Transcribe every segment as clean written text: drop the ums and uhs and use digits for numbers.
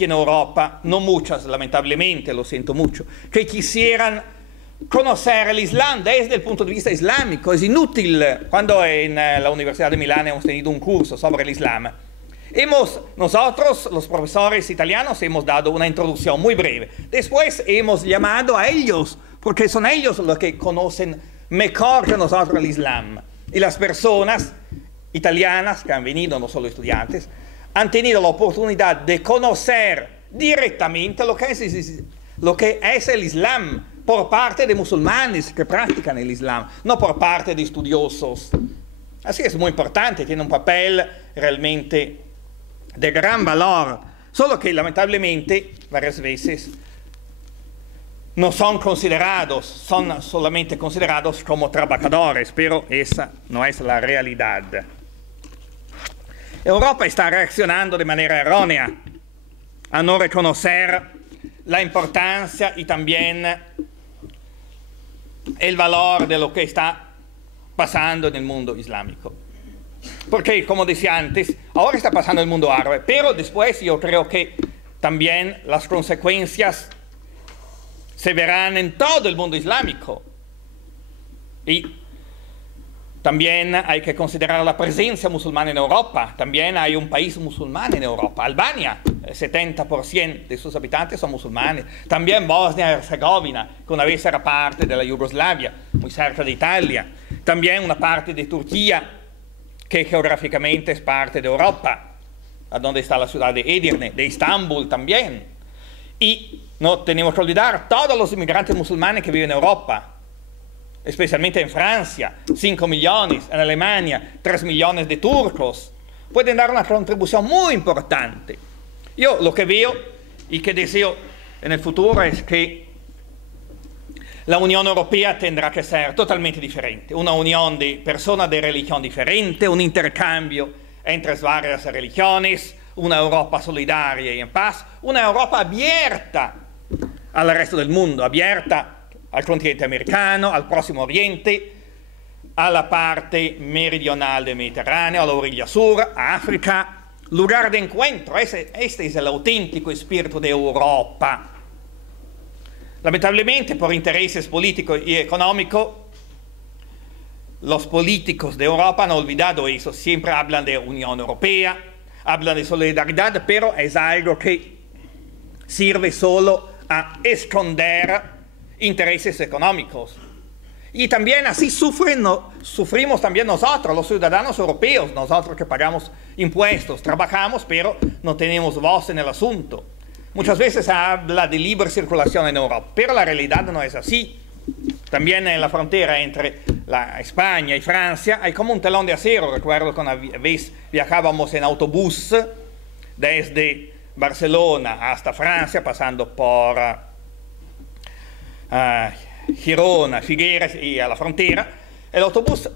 aquí en Europa, no muchas, lamentablemente, lo siento mucho, que quisieran conocer el Islam desde el punto de vista islámico. Es inútil. Cuando en la Universidad de Milán hemos tenido un curso sobre el Islam, nosotros, los profesores italianos, hemos dado una introducción muy breve. Después hemos llamado a ellos, porque son ellos los que conocen mejor que nosotros el Islam. Y las personas italianas que han venido, no solo estudiantes, han tenido la oportunidad de conocer directamente lo que es el Islam por parte de musulmanes que practican el Islam, no por parte de estudiosos. Así es muy importante, tiene un papel realmente de gran valor, solo que lamentablemente varias veces no son considerados, son solamente considerados como trabajadores, pero esa no es la realidad. Europa está reaccionando de manera errónea a no reconocer la importancia y también el valor de lo que está pasando en el mundo islámico. Porque, como decía antes, ahora está pasando en el mundo árabe, pero después yo creo que también las consecuencias se verán en todo el mundo islámico. Y también hay que considerar la presencia musulmana en Europa. También hay un país musulmán en Europa, Albania. El 70% de sus habitantes son musulmanes. También Bosnia y Herzegovina, que una vez era parte de la Yugoslavia, muy cerca de Italia. También una parte de Turquía, que geográficamente es parte de Europa, a donde está la ciudad de Edirne, de Estambul también. Y no tenemos que olvidar todos los inmigrantes musulmanes que viven en Europa, especialmente en Francia, 5 millones, en Alemania, 3 millones de turcos. Pueden dar una contribución muy importante. Yo lo que veo y que deseo en el futuro es que la Unión Europea tendrá que ser totalmente diferente. Una unión de personas de religión diferente, un intercambio entre varias religiones, una Europa solidaria y en paz, una Europa abierta al resto del mundo, abierta al continente americano, al Próximo Oriente, a la parte meridional del Mediterráneo, a la orilla sur, a África, lugar de encuentro. Este es el auténtico espíritu de Europa. Lamentablemente, por intereses políticos y económicos, los políticos de Europa han olvidado eso. Siempre hablan de Unión Europea, hablan de solidaridad, pero es algo que sirve solo a esconder intereses económicos. Y también así sufrimos también nosotros, los ciudadanos europeos, nosotros que pagamos impuestos, trabajamos, pero no tenemos voz en el asunto. Muchas veces se habla de libre circulación en Europa, pero la realidad no es así. También en la frontera entre España y Francia hay como un telón de acero. Recuerdo que una vez viajábamos en autobús desde Barcelona hasta Francia, pasando por Girona, Figueras y a la frontera. El autobús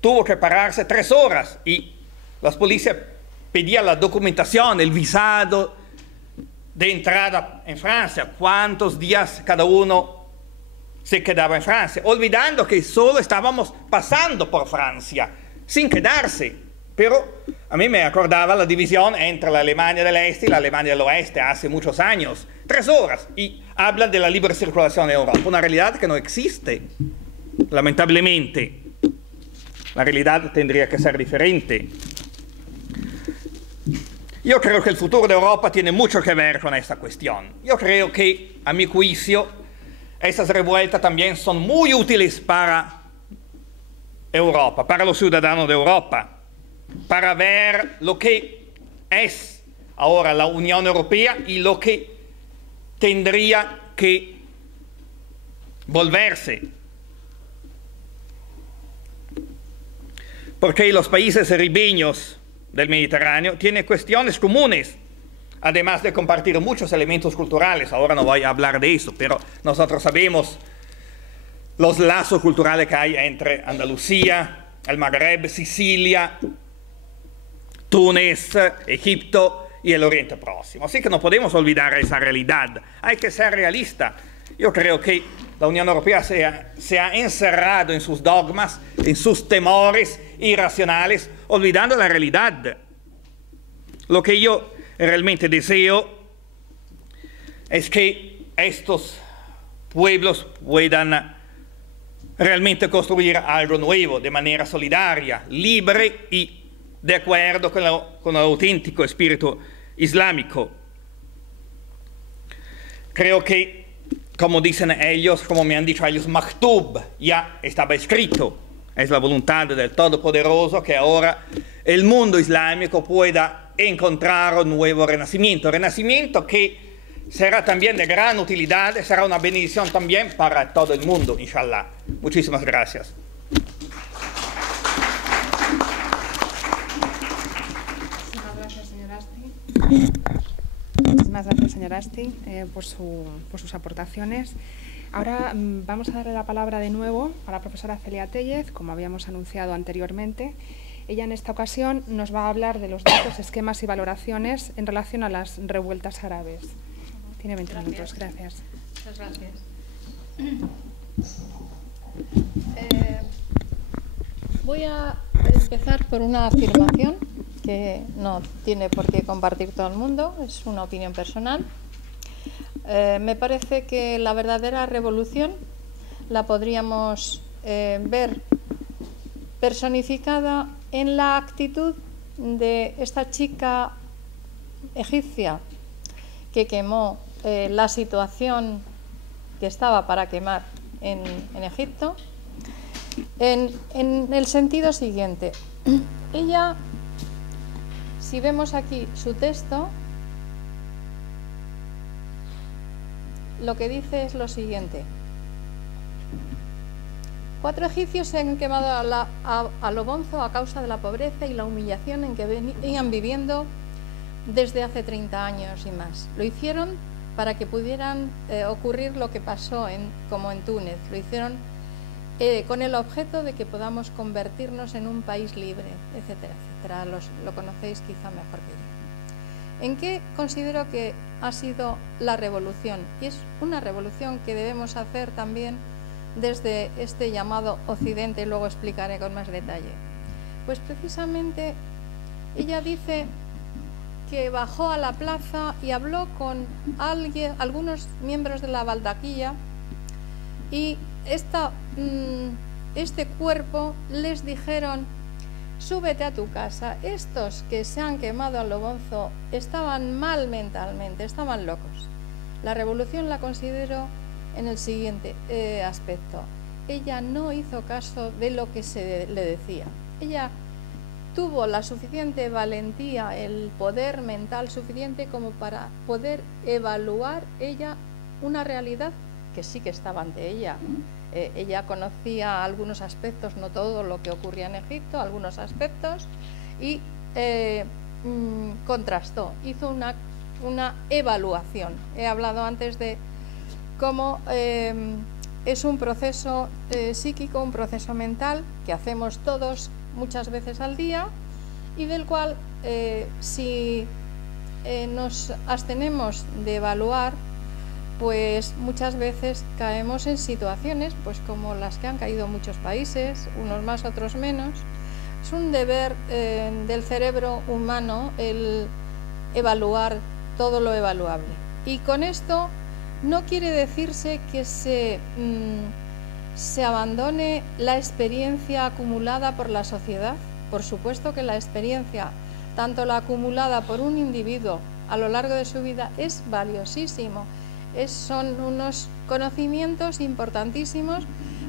tuvo que pararse 3 horas y la policía pedía la documentación, el visado de entrada en Francia, cuántos días cada uno se quedaba en Francia, olvidando que solo estábamos pasando por Francia, sin quedarse. Pero a mí me acordaba la división entre la Alemania del Este y la Alemania del Oeste hace muchos años, 3 horas, y hablan de la libre circulación en Europa, una realidad que no existe, lamentablemente. La realidad tendría que ser diferente. Yo creo que el futuro de Europa tiene mucho que ver con esta cuestión. Yo creo que, a mi juicio, esas revueltas también son muy útiles para Europa, para los ciudadanos de Europa, para ver lo que es ahora la Unión Europea y lo que tendría que volverse. Porque los países ribeños del Mediterráneo tienen cuestiones comunes, además de compartir muchos elementos culturales. Ahora no voy a hablar de eso, pero nosotros sabemos los lazos culturales que hay entre Andalucía, el Magreb, Sicilia, Túnez, Egipto y el Oriente Próximo. Así que no podemos olvidar esa realidad. Hay que ser realista. Yo creo que la Unión Europea se ha encerrado en sus dogmas, en sus temores irracionales, olvidando la realidad. Lo que yo realmente deseo es que estos pueblos puedan realmente construir algo nuevo de manera solidaria, libre y de acuerdo con el auténtico espíritu islámico. Creo que, como dicen ellos, como me han dicho ellos, Maktub, ya estaba escrito. Es la voluntad del Todopoderoso que ahora el mundo islámico pueda encontrar un nuevo renacimiento que será también de gran utilidad, será una bendición también para todo el mundo, inshallah. Muchísimas gracias. Muchísimas gracias, señor Asti. Muchísimas gracias, señor Asti, por sus aportaciones. Ahora vamos a darle la palabra de nuevo a la profesora Celia Tellez, como habíamos anunciado anteriormente. Ella en esta ocasión nos va a hablar de los datos, esquemas y valoraciones en relación a las revueltas árabes. Tiene 20 minutos. Gracias. Muchas gracias. Voy a empezar por una afirmación que no tiene por qué compartir todo el mundo, es una opinión personal. Me parece que la verdadera revolución la podríamos ver personificada en la actitud de esta chica egipcia que quemó la situación que estaba para quemar en Egipto, en el sentido siguiente. Ella, si vemos aquí su texto, lo que dice es lo siguiente: 4 egipcios se han quemado a lo bonzo a causa de la pobreza y la humillación en que venían viviendo desde hace 30 años y más. Lo hicieron para que pudieran ocurrir lo que pasó como en Túnez. Lo hicieron con el objeto de que podamos convertirnos en un país libre, etcétera, etcétera. Lo conocéis quizá mejor que yo. ¿En qué considero que ha sido la revolución? Y es una revolución que debemos hacer también desde este llamado Occidente, y luego explicaré con más detalle. Pues precisamente ella dice que bajó a la plaza y habló con algunos miembros de la baldaquilla, y este cuerpo les dijeron: súbete a tu casa, estos que se han quemado a lo bonzo estaban mal mentalmente, estaban locos. La revolución la considero en el siguiente aspecto: ella no hizo caso de lo que se le decía. Ella tuvo la suficiente valentía, el poder mental suficiente como para poder evaluar ella una realidad que sí que estaba ante ella. Ella conocía algunos aspectos, no todo lo que ocurría en Egipto, algunos aspectos, y contrastó, hizo una evaluación. He hablado antes de cómo es un proceso psíquico, un proceso mental que hacemos todos muchas veces al día, y del cual si nos abstenemos de evaluar, pues muchas veces caemos en situaciones pues como las que han caído muchos países, unos más, otros menos. Es un deber del cerebro humano el evaluar todo lo evaluable. Y con esto no quiere decirse que se abandone la experiencia acumulada por la sociedad. Por supuesto que la experiencia, tanto la acumulada por un individuo a lo largo de su vida, es valiosísimo. Son unos conocimientos importantísimos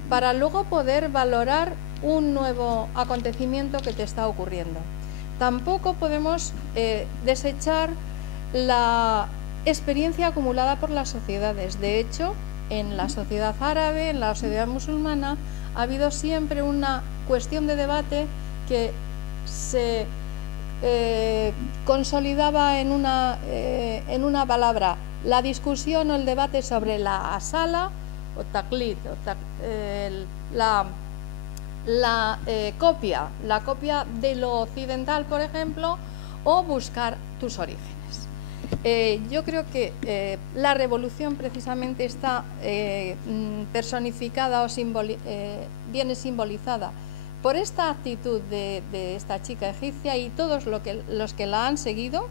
para luego poder valorar un nuevo acontecimiento que te está ocurriendo. Tampoco podemos desechar la experiencia acumulada por las sociedades. De hecho, en la sociedad árabe, en la sociedad musulmana, ha habido siempre una cuestión de debate que se consolidaba en una palabra: la discusión o el debate sobre la asala o taqlid, la copia de lo occidental, por ejemplo, o buscar tus orígenes. Yo creo que la revolución precisamente está personificada o viene simbolizada por esta actitud de esta chica egipcia y todos los que la han seguido,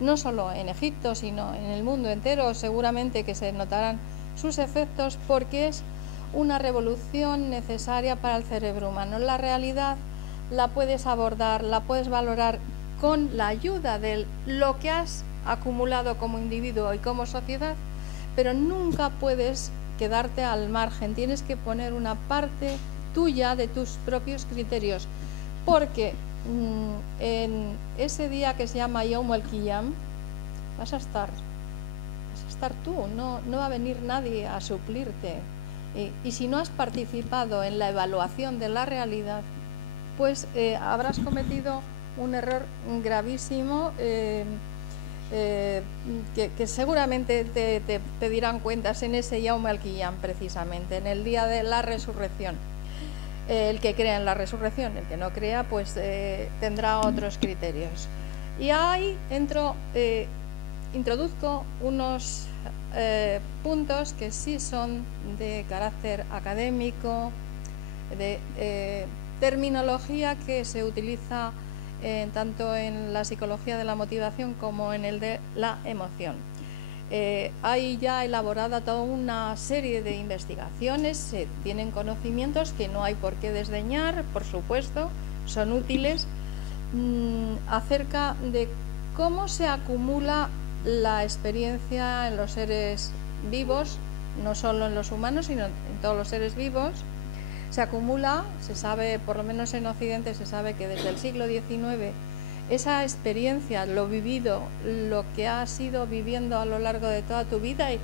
no solo en Egipto, sino en el mundo entero, seguramente que se notarán sus efectos, porque es una revolución necesaria para el cerebro humano. La realidad la puedes abordar, la puedes valorar con la ayuda de lo que has acumulado como individuo y como sociedad, pero nunca puedes quedarte al margen, tienes que poner una parte tuya de tus propios criterios, porque en ese día que se llama Yom el-Qiyam vas a estar tú, no va a venir nadie a suplirte, y si no has participado en la evaluación de la realidad, pues habrás cometido un error gravísimo, que seguramente te pedirán cuentas en ese Yom el-Qiyam, precisamente, en el día de la resurrección. El que crea en la resurrección, el que no crea, pues tendrá otros criterios. Y ahí introduzco unos puntos que sí son de carácter académico, de terminología que se utiliza tanto en la psicología de la motivación como en el de la emoción. Hay ya elaborada toda una serie de investigaciones, se tienen conocimientos que no hay por qué desdeñar, por supuesto, son útiles, acerca de cómo se acumula la experiencia en los seres vivos, no solo en los humanos, sino en todos los seres vivos. Se acumula, se sabe, por lo menos en Occidente, se sabe que desde el siglo XIX esa experiencia, lo vivido, lo que has ido viviendo a lo largo de toda tu vida y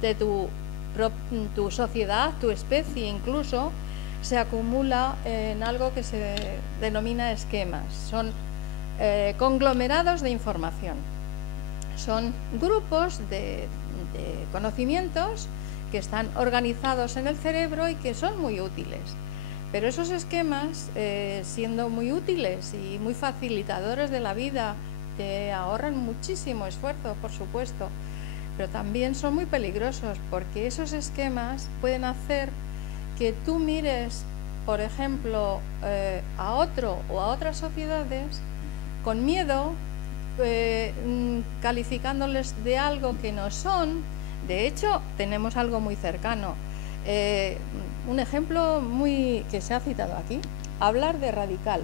de tu sociedad, tu especie incluso, se acumula en algo que se denomina esquemas. Son conglomerados de información. Son grupos de conocimientos que están organizados en el cerebro y que son muy útiles. Pero esos esquemas, siendo muy útiles y muy facilitadores de la vida, te ahorran muchísimo esfuerzo, por supuesto, pero también son muy peligrosos, porque esos esquemas pueden hacer que tú mires, por ejemplo, a otro o a otras sociedades con miedo, calificándoles de algo que no son. De hecho, tenemos algo muy cercano. Un ejemplo que se ha citado aquí, hablar de radical.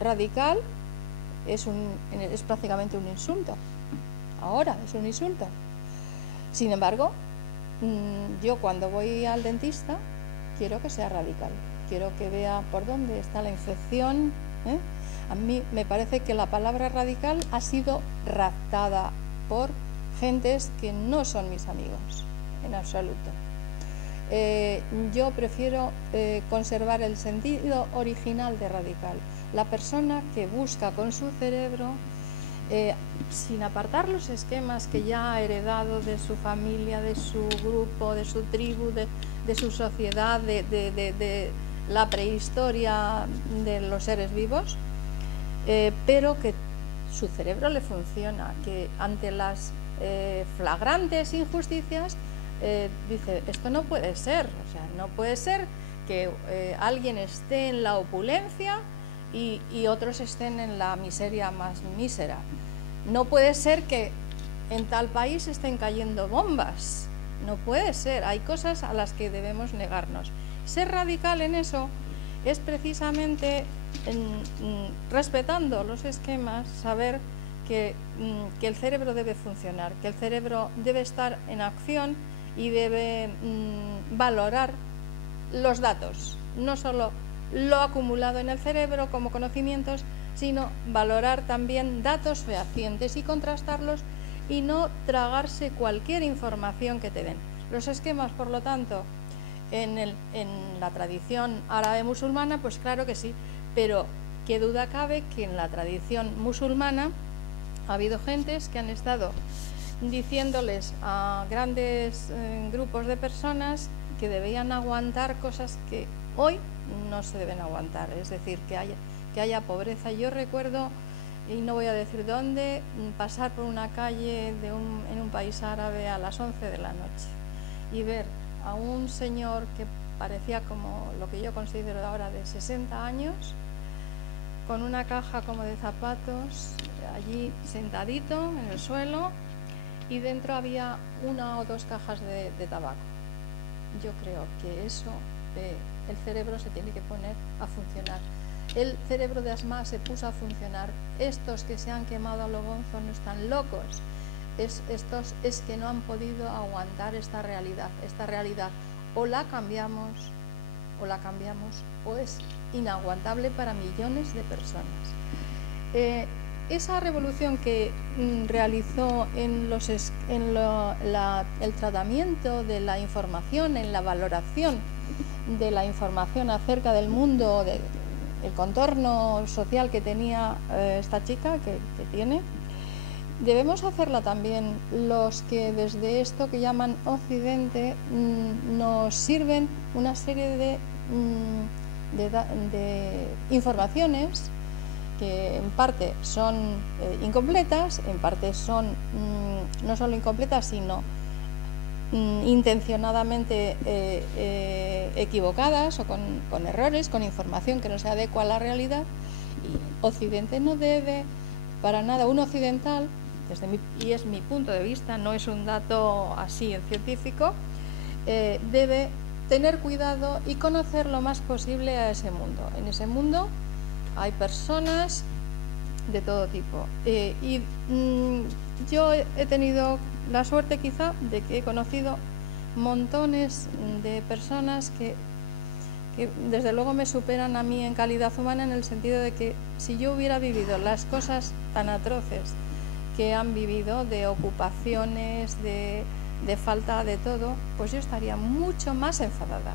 Radical es prácticamente un insulto. Ahora es un insulto. Sin embargo, yo cuando voy al dentista quiero que sea radical. Quiero que vea por dónde está la infección. A mí me parece que la palabra radical ha sido raptada por gentes que no son mis amigos, en absoluto. Yo prefiero conservar el sentido original de radical. La persona que busca con su cerebro, sin apartar los esquemas que ya ha heredado de su familia, de su grupo, de su tribu, de su sociedad, de la prehistoria de los seres vivos, pero que su cerebro le funciona, que ante las flagrantes injusticias dice, esto no puede ser, o sea, no puede ser que alguien esté en la opulencia y otros estén en la miseria más mísera. No puede ser que en tal país estén cayendo bombas, no puede ser, hay cosas a las que debemos negarnos. Ser radical en eso es precisamente, respetando los esquemas, saber que el cerebro debe funcionar, que el cerebro debe estar en acción y debe valorar los datos, no solo lo acumulado en el cerebro como conocimientos, sino valorar también datos fehacientes y contrastarlos y no tragarse cualquier información que te den. Los esquemas, por lo tanto, en la tradición árabe musulmana, pues claro que sí, pero qué duda cabe que en la tradición musulmana ha habido gentes que han estado diciéndoles a grandes grupos de personas que debían aguantar cosas que hoy no se deben aguantar, es decir, que haya pobreza. Yo recuerdo, y no voy a decir dónde, pasar por una calle en un país árabe a las 11 de la noche y ver a un señor que parecía como lo que yo considero ahora de 60 años, con una caja como de zapatos allí sentadito en el suelo, y dentro había 1 o 2 cajas de tabaco. Yo creo que eso, el cerebro se tiene que poner a funcionar. El cerebro de Asmá se puso a funcionar. Estos que se han quemado a lo bonzo no están locos. Estos es que no han podido aguantar esta realidad. Esta realidad o la cambiamos o es inaguantable para millones de personas. Esa revolución que realizó en el tratamiento de la información, en la valoración de la información acerca del mundo, el contorno social que tenía esta chica, que tiene, debemos hacerla también los que desde esto que llaman Occidente nos sirven una serie de informaciones que en parte son incompletas, en parte son no solo incompletas, sino intencionadamente equivocadas o con errores, con información que no se adecua a la realidad. Y Occidente no debe para nada, un occidental, y es mi punto de vista, no es un dato así científico, debe tener cuidado y conocer lo más posible a ese mundo. En ese mundo hay personas de todo tipo. Yo he tenido la suerte quizá de que he conocido montones de personas que desde luego me superan a mí en calidad humana, en el sentido de que si yo hubiera vivido las cosas tan atroces que han vivido, de ocupaciones, de falta de todo, pues yo estaría mucho más enfadada.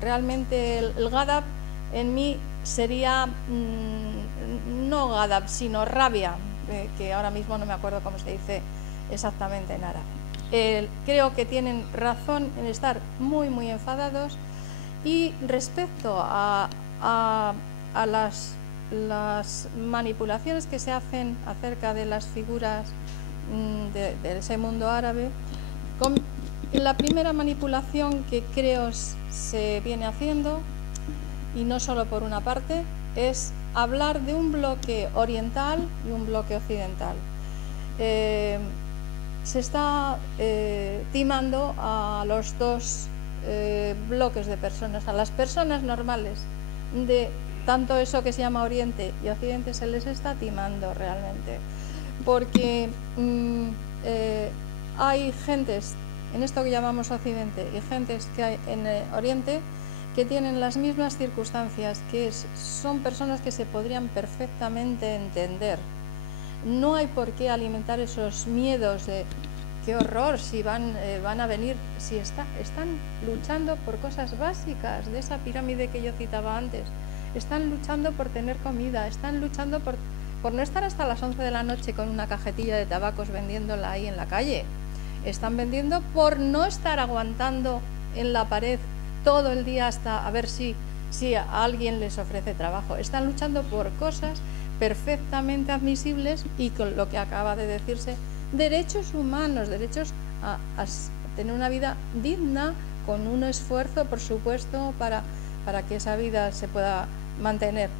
Realmente el ghadab en mí sería no ghadab, sino rabia, que ahora mismo no me acuerdo cómo se dice exactamente en árabe. Creo que tienen razón en estar muy, muy enfadados. Y respecto a las manipulaciones que se hacen acerca de las figuras de ese mundo árabe, la primera manipulación que creo se viene haciendo, y no solo por una parte, es hablar de un bloque oriental y un bloque occidental. Se está timando a los dos bloques de personas, a las personas normales de tanto eso que se llama Oriente y Occidente, se les está timando realmente, porque hay gentes en esto que llamamos Occidente y gentes que hay en Oriente que tienen las mismas circunstancias, que son personas que se podrían perfectamente entender. No hay por qué alimentar esos miedos de qué horror, si van a venir, si están luchando por cosas básicas de esa pirámide que yo citaba antes. Están luchando por tener comida, están luchando por no estar hasta las 11 de la noche con una cajetilla de tabacos vendiéndola ahí en la calle. Están vendiendo por no estar aguantando en la pared todo el día hasta a ver si a alguien les ofrece trabajo. Están luchando por cosas perfectamente admisibles y con lo que acaba de decirse, derechos humanos, derechos a tener una vida digna, con un esfuerzo, por supuesto, para que esa vida se pueda mantener.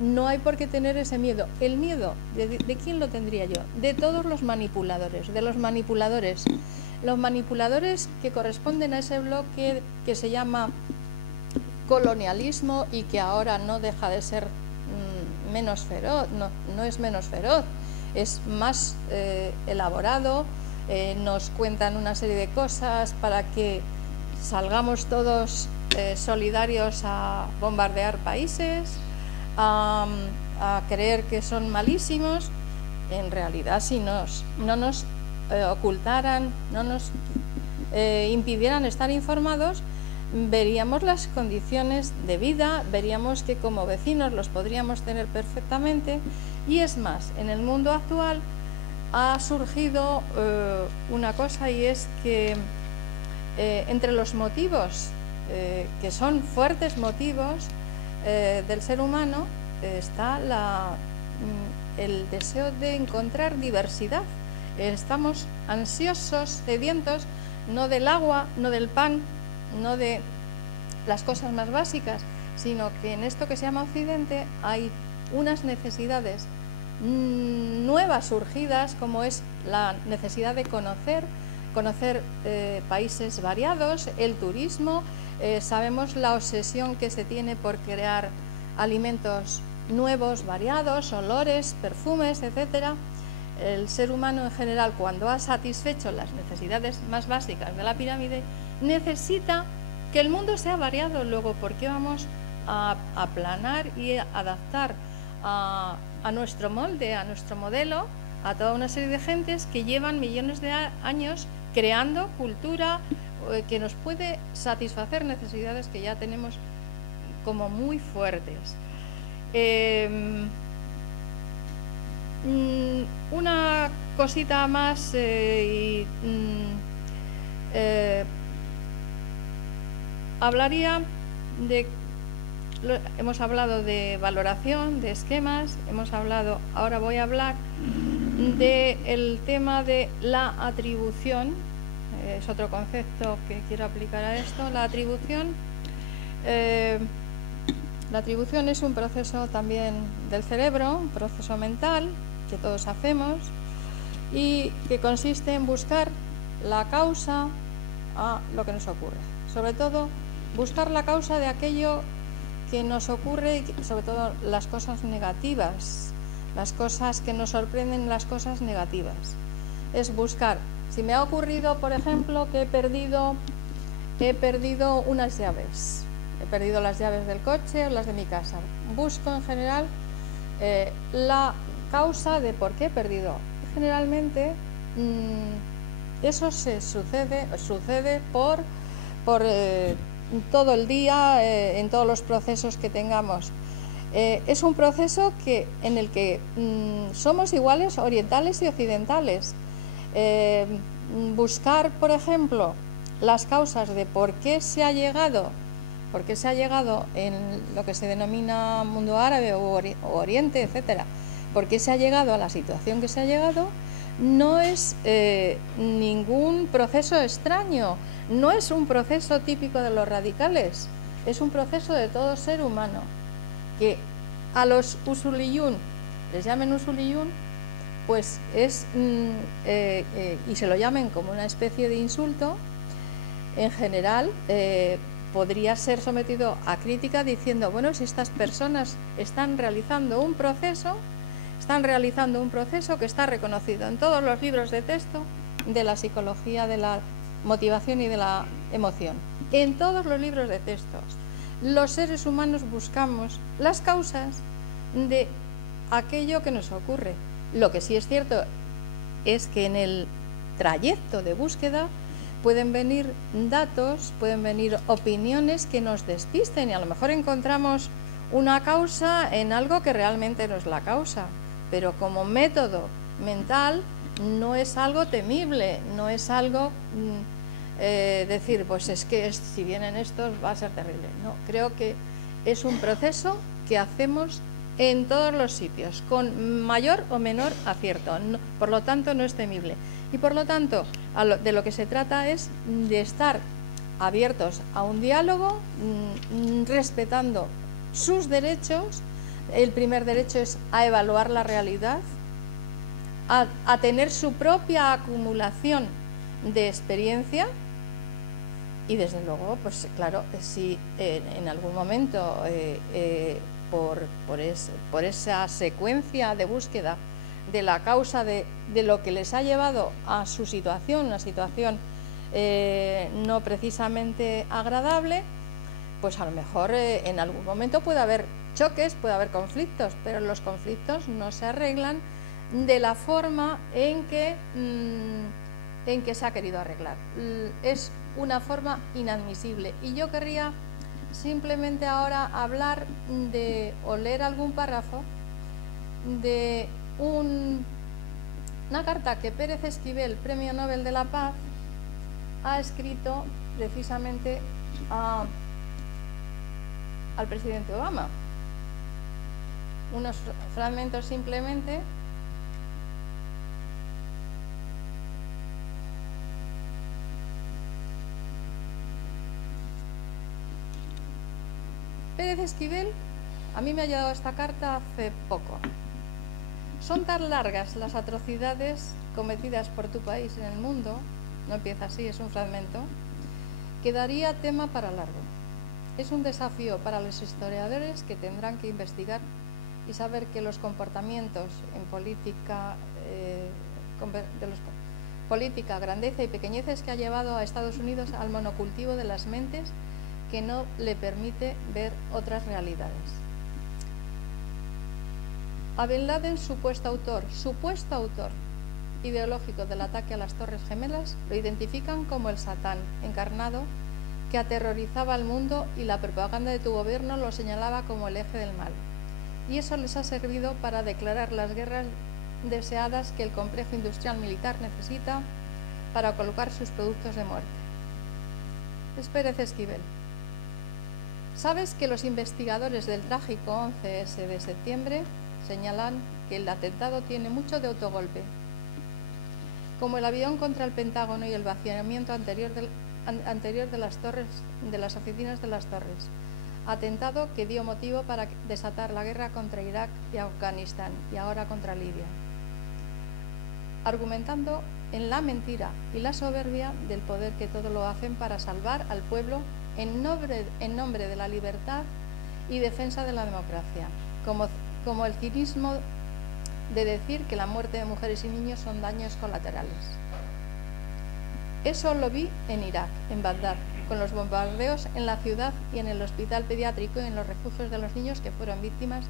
No hay por qué tener ese miedo. El miedo, ¿de quién lo tendría yo? De todos los manipuladores, de los manipuladores. Los manipuladores que corresponden a ese bloque que se llama colonialismo y que ahora no deja de ser menos feroz, no es menos feroz, es más elaborado, nos cuentan una serie de cosas para que salgamos todos solidarios a bombardear países, a creer que son malísimos. En realidad, si no nos ocultaran, no nos impidieran estar informados, veríamos las condiciones de vida, veríamos que como vecinos los podríamos tener perfectamente. Y es más, en el mundo actual ha surgido una cosa, y es que entre los motivos que son fuertes motivos del ser humano está el deseo de encontrar diversidad. Estamos ansiosos, sedientos, no del agua, no del pan, no de las cosas más básicas, sino que en esto que se llama Occidente hay unas necesidades nuevas surgidas, como es la necesidad de conocer países variados, el turismo. Sabemos la obsesión que se tiene por crear alimentos nuevos, variados, olores, perfumes, etcétera. El ser humano en general, cuando ha satisfecho las necesidades más básicas de la pirámide, necesita que el mundo sea variado. Luego, ¿por qué vamos a aplanar y adaptar a nuestro molde, a nuestro modelo, a toda una serie de gentes que llevan millones de años creando cultura que nos puede satisfacer necesidades que ya tenemos como muy fuertes? Una cosita más hablaría de... Hemos hablado de valoración, de esquemas, ahora voy a hablar del tema de la atribución. Es otro concepto que quiero aplicar a esto. La atribución es un proceso también del cerebro, un proceso mental que todos hacemos y que consiste en buscar la causa a lo que nos ocurre. Sobre todo, buscar la causa de aquello que nos ocurre, y sobre todo las cosas negativas, las cosas que nos sorprenden, las cosas negativas. Es buscar, si me ha ocurrido, por ejemplo, que he perdido unas llaves, he perdido las llaves del coche o las de mi casa. Busco en general la causa de por qué he perdido. Generalmente eso sucede por todo el día, en todos los procesos que tengamos. Es un proceso en el que somos iguales orientales y occidentales. Buscar, por ejemplo, las causas de por qué se ha llegado en lo que se denomina mundo árabe o Oriente, etcétera, por qué se ha llegado a la situación que se ha llegado, no es ningún proceso extraño, no es un proceso típico de los radicales, es un proceso de todo ser humano. Que a los usuliyún les llamen usuliyún, pues es y se lo llamen como una especie de insulto, en general podría ser sometido a crítica diciendo, bueno, si estas personas están realizando un proceso que está reconocido en todos los libros de texto de la psicología de la motivación y de la emoción. En todos los libros de textos, los seres humanos buscamos las causas de aquello que nos ocurre. Lo que sí es cierto es que en el trayecto de búsqueda pueden venir datos, pueden venir opiniones que nos despisten y a lo mejor encontramos una causa en algo que realmente no es la causa, pero como método mental no es algo temible, no es algo decir, pues es que si vienen estos va a ser terrible. No, creo que es un proceso que hacemos en todos los sitios, con mayor o menor acierto, por lo tanto no es temible. Y por lo tanto, de lo que se trata es de estar abiertos a un diálogo, respetando sus derechos. El primer derecho es a evaluar la realidad, a tener su propia acumulación de experiencia y desde luego, pues claro, si en algún momento por esa secuencia de búsqueda de la causa de lo que les ha llevado a su situación, una situación no precisamente agradable, pues a lo mejor en algún momento puede haber choques, puede haber conflictos, pero los conflictos no se arreglan de la forma en que se ha querido arreglar. Es una forma inadmisible. Y yo querría simplemente ahora hablar o leer algún párrafo de una carta que Pérez Esquivel, Premio Nobel de la Paz, ha escrito precisamente al presidente Obama. Unos fragmentos simplemente. Pérez Esquivel A mí me ha llegado esta carta hace poco. Son tan largas las atrocidades cometidas por tu país en el mundo, no empieza así, es un fragmento, que daría tema para largo. Es un desafío para los historiadores que tendrán que investigar y saber que los comportamientos en política, política, grandeza y pequeñeces que ha llevado a Estados Unidos al monocultivo de las mentes que no le permite ver otras realidades. A Bin Laden, supuesto autor ideológico del ataque a las Torres Gemelas, lo identifican como el Satán encarnado que aterrorizaba al mundo, y la propaganda de tu gobierno lo señalaba como el eje del mal. Y eso les ha servido para declarar las guerras deseadas que el complejo industrial militar necesita para colocar sus productos de muerte. Es Pérez Esquivel. ¿Sabes que los investigadores del trágico 11S de septiembre señalan que el atentado tiene mucho de autogolpe? Como el avión contra el Pentágono y el vaciamiento anterior de las torres, de las oficinas de las torres. Atentado que dio motivo para desatar la guerra contra Irak y Afganistán, y ahora contra Libia. Argumentando en la mentira y la soberbia del poder que todo lo hacen para salvar al pueblo en nombre de la libertad y defensa de la democracia, como el cinismo de decir que la muerte de mujeres y niños son daños colaterales. Eso lo vi en Irak, en Bagdad, con los bombardeos en la ciudad y en el hospital pediátrico y en los refugios de los niños que fueron víctimas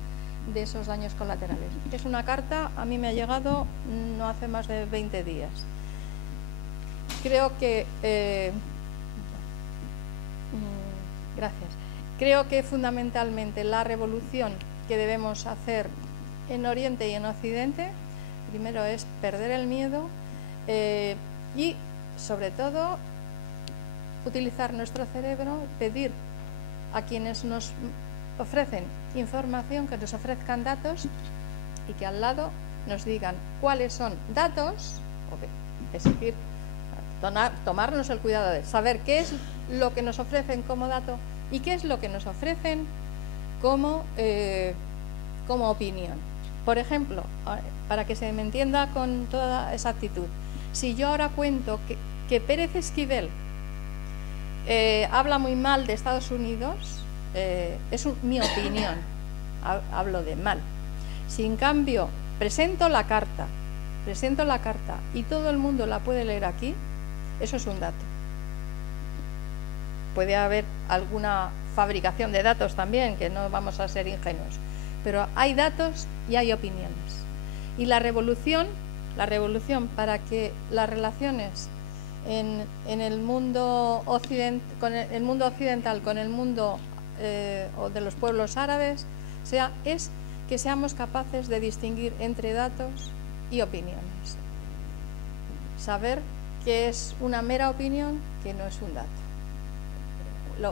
de esos daños colaterales. Es una carta, a mí me ha llegado no hace más de 20 días. Creo que... gracias. Creo que fundamentalmente la revolución que debemos hacer en Oriente y en Occidente, primero es perder el miedo y, sobre todo, utilizar nuestro cerebro, pedir a quienes nos ofrecen información, que nos ofrezcan datos y que al lado nos digan cuáles son datos, es decir, tomarnos el cuidado de saber qué es lo que nos ofrecen como dato y qué es lo que nos ofrecen como opinión. Por ejemplo, para que se me entienda con toda exactitud, si yo ahora cuento que Pérez Esquivel habla muy mal de Estados Unidos, es mi opinión, hablo de mal. Si en cambio presento la carta y todo el mundo la puede leer aquí, eso es un dato. Puede haber alguna fabricación de datos también, que no vamos a ser ingenuos, pero hay datos y hay opiniones. Y la revolución para que las relaciones en el mundo occidental con el mundo o de los pueblos árabes es que seamos capaces de distinguir entre datos y opiniones. Saber que es una mera opinión, que no es un dato.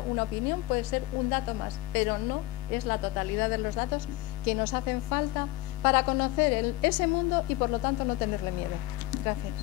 Una opinión puede ser un dato más, pero no es la totalidad de los datos que nos hacen falta para conocer ese mundo y por lo tanto no tenerle miedo. Gracias.